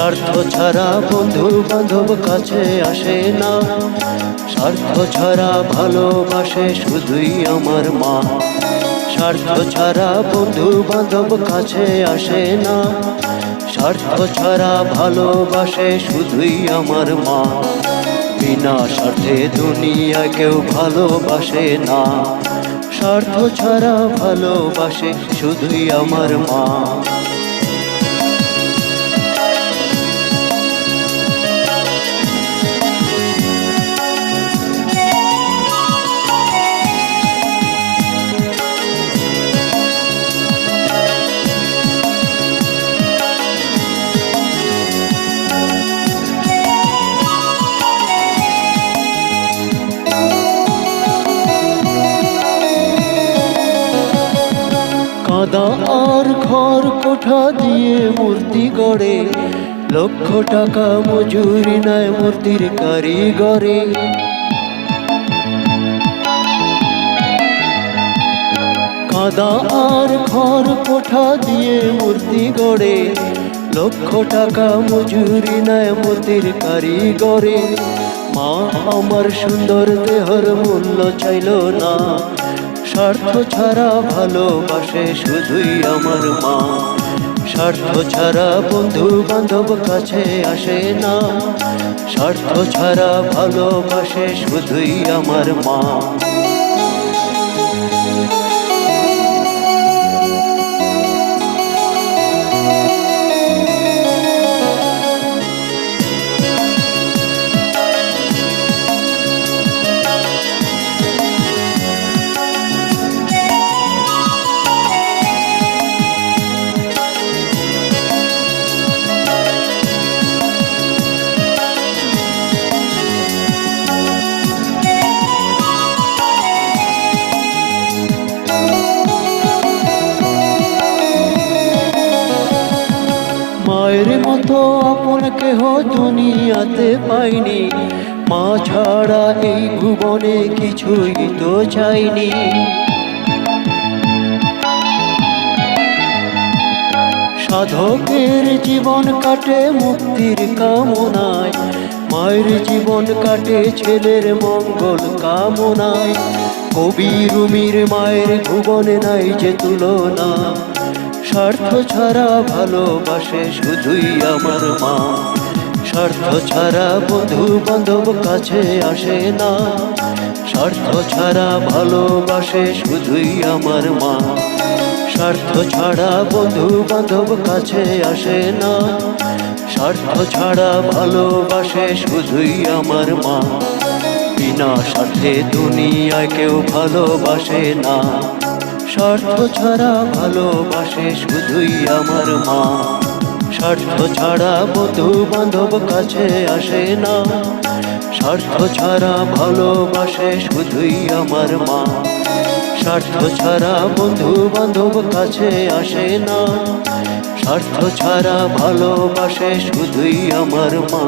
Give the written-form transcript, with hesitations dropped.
স্বার্থ ছাড়া বন্ধু বান্ধব কাছে আসে না, স্বার্থ ছাড়া ভালোবাসে শুধুই আমার মা। স্বার্থ ছাড়া বন্ধু বান্ধব কাছে আসে না, স্বার্থ ছাড়া ভালোবাসে শুধুই আমার মা। বিনা স্বার্থে দুনিয়া কেউ ভালোবাসে না, স্বার্থ ছাড়া ভালোবাসে শুধুই আমার মা। কাদা আর ঘর কোঠা দিয়ে মূর্তি গড়ে, লক্ষ টাকা মজুরি নেয় মূর্তির কারিগরে। কাদা আর ঘর কোঠা দিয়ে মূর্তি গড়ে, লক্ষ টাকা মজুরি নেয় মূর্তির কারিগরে। মা আমার সুন্দর দেহর মূল্য চাইল না, স্বার্থ ছাড়া ভালোবাসে শুধুই আমার মা। স্বার্থ ছাড়া বন্ধু বান্ধব কাছে আসে না, স্বার্থ ছাড়া ভালোবাসে শুধুই আমার মা। মায়ের মতো আপন কেহ দুনিয়াতে পাইনি, মা ছাড়া এই ভুবনে কিছুই তো চাইনি। সাধকের জীবন কাটে মুক্তির কামনায়, মায়ের জীবন কাটে ছেলের মঙ্গল কামনায়। কবি রুমির মায়ের ভুবনে নাই যে তুলনা, স্বার্থ ছাড়া ভালোবাসে শুধুই আমার মা। স্বার্থ ছাড়া বন্ধু বান্ধব কাছে আসে না, স্বার্থ ছাড়া ভালোবাসে শুধুই আমার মা। স্বার্থ ছাড়া বন্ধু বান্ধব কাছে আসে না, স্বার্থ ছাড়া ভালোবাসে শুধুই আমার মা। বিনা স্বার্থে দুনিয়ায় কেউ ভালোবাসে না, স্বার্থ ছাড়া ভালোবাসে শুধুই আমার মা। স্বার্থ ছাড়া বন্ধু বান্ধব কাছে আসে না, স্বার্থ ছাড়া ভালোবাসে শুধুই আমার মা। স্বার্থ ছাড়া বন্ধু বান্ধব কাছে আসে না, স্বার্থ ছাড়া ভালোবাসে শুধুই আমার মা।